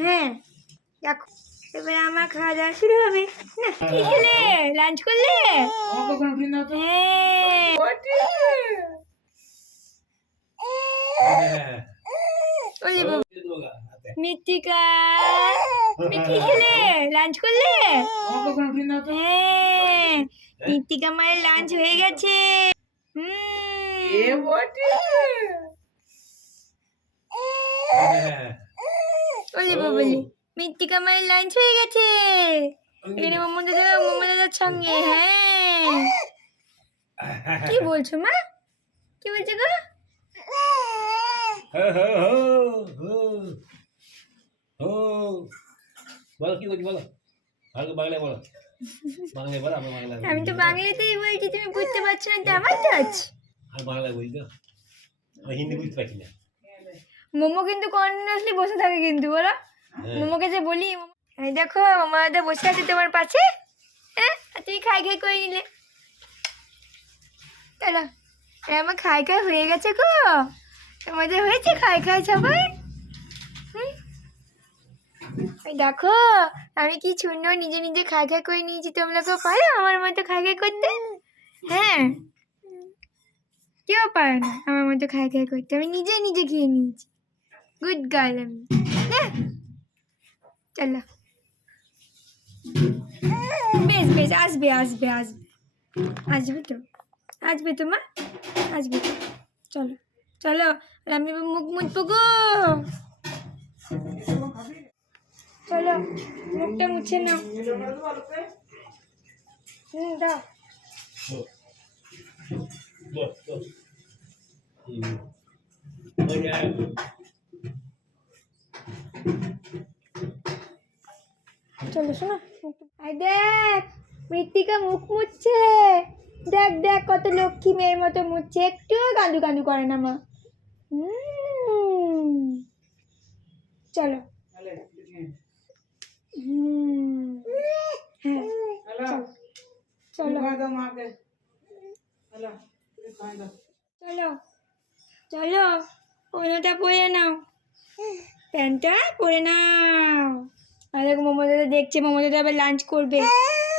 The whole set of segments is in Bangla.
হ্যাঁ দেখো এবার আমার খাওয়া দাওয়া শুরু হবে না। কি খেলে লাঞ্চ করলে? মৃত্তিকা তুমি কি খেলে লাঞ্চ করলে? হ্যাঁ মৃত্তিকা মায়ের লাঞ্চ হয়ে গেছে। মৃত্তিকা মায়ের লাঞ্চ হয়ে গেছে এখানে মোমো দাদার সঙ্গে। হ্যাঁ কি বলছো মা? কি বলছো গো? বলো কি বলছি বলো, ভালো বাংলায় বলো, বাংলায় বলো, আমার বাংলায় আমি তো বাংলাতেই বলছি, তুমি বুঝতে পারছো না তো আমার কাজ। আর বাংলায় বলি তো, আমি হিন্দি বুঝতে পারছি না। মোমো কিন্তু কন্টিনিউয়াসলি বসে থাকে কিন্তু বলো, মোমোকে যে বলি এই দেখো মামা দাদা বসে আছে তোমার পাশে, হ্যাঁ তুমি খাই খাই করে নিলে। চলো আমার খাই খাই হয়ে গেছে গো, তোমাদের হয়েছে খাই খাই সবাই? দেখো আমি কি সুন্দর নিজে নিজে খাই খাই করে নিয়েছি, তোমরা কেউ পারো আমার মতো খাই খাই করতে? হ্যাঁ কেউ পারে না আমার মতো খাই খাই করতে, আমি নিজে নিজে খেয়ে নিয়েছি, গুড গার্ল আমি। হ্যাঁ চলো বেশ বেশ আসবে আসবে আসবে আসবে তো, আসবে তো মা, আসবে তো। চলো চলো আমি মুখ মুছবো গো, চলো মুখটা মুছে নাও। দাও চলো শোনো, আই দেখ মৃত্তিকা মুখ মুছছে, দেখ দেখ কত লক্ষ্মী মেয়ের মতো মুছছে, একটুও কাঁদু কাঁদু করে না মা। চলো হ্যাঁ চলো চলো চলো ওনাটা পরে নাও, প্যান্টটা পরে নাও। আর দেখো মোমো দাদা দেখছে, মোমো দাদা আবার লাঞ্চ করবে।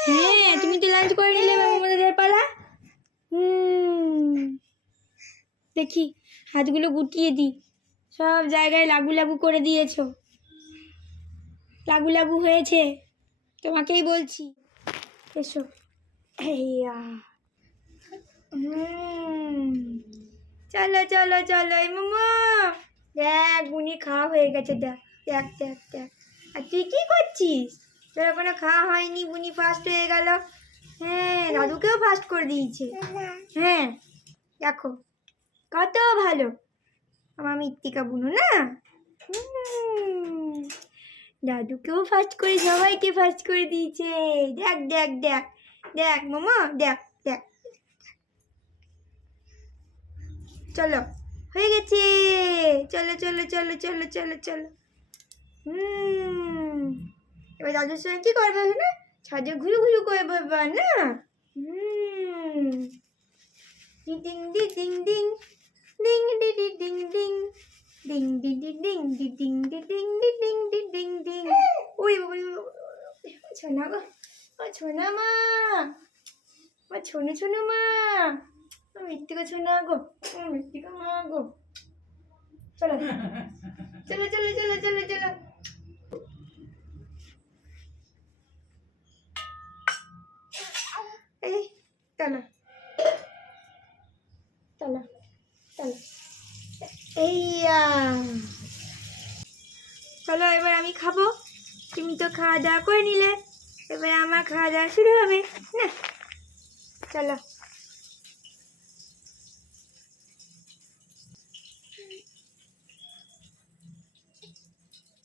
হ্যাঁ তুমি তো লাঞ্চ করে নিলে মোমো দাদার পালা। দেখি হাতগুলো গুটিয়ে দিই, সব জায়গায় লাগু লাগু করে দিয়েছো, লাগু লাগু হয়েছে, তোমাকেই বলছি এসো। হেইয়া চলো চলো চলো এই মোমো দেখ বুনি খাওয়া হয়ে গেছে, দেখ দেখ দেখ দেখ। আর তুই কি করছিস? তোর এখনো খাওয়া হয়নি, বুনি ফার্স্ট হয়ে গেল। হ্যাঁ দাদুকেও ফার্স্ট করে দিয়েছে। হ্যাঁ দেখো কত ভালো আমার মৃত্তিকা বুনু না, দাদুকেও ফার্স্ট করে সবাইকে ফার্স্ট করে দিয়েছে। দেখ দেখ দেখ দেখ মোমো দেখ দেখ। চলো হয়ে গেছে, চলো চলো চলো চলো চলো চলো। এবার দাদুর সঙ্গে কি করবে না, ছাদে ঘুরু ঘুরু করে বলবা না। Ding D ding ding ding D D ding ding ding D D ding D ding D ding D ding D ding ding. ওই ছোনা গো, ও ছোনা মা, মা ছোনো ছোনো মা, মৃত্তিকা ছোনা গো, মৃত্তিকা মা গো। চলো চলো চলো চলো চলো চলো। এই চলো চলো চলো এইয়া চলো এবার আমি খাবো, তুমি তো খাওয়া দাওয়া করে নিলে, এবার আমার খাওয়া দাওয়া শুরু হবে না। চলো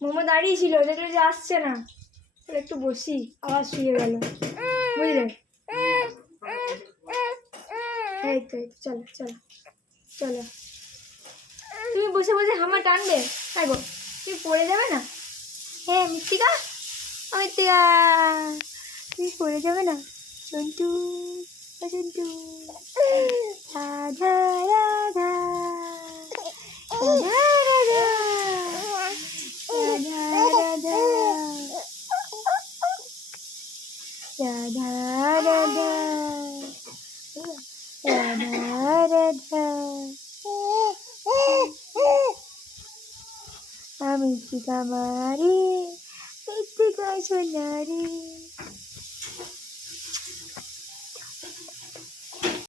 মোমো দাঁড়িয়ে ছিল, দেখলো যে আসছে না, একটু বসি, আবার শুয়ে গেল বুঝলে। এই তো চলো চলো চলো, তুমি বসে বসে হামা টানবে তাই গো, তুমি পড়ে যাবে না। হ্যাঁ মৃত্তিকা, মৃত্তিকা তুমি পড়ে যাবে না। সন্টু সন্টু রাধা রাধা রাধা রাধা রাধা রাধা রাধা রাধা রাধা আমি কি কামারি মিথ্যিকা সোনারি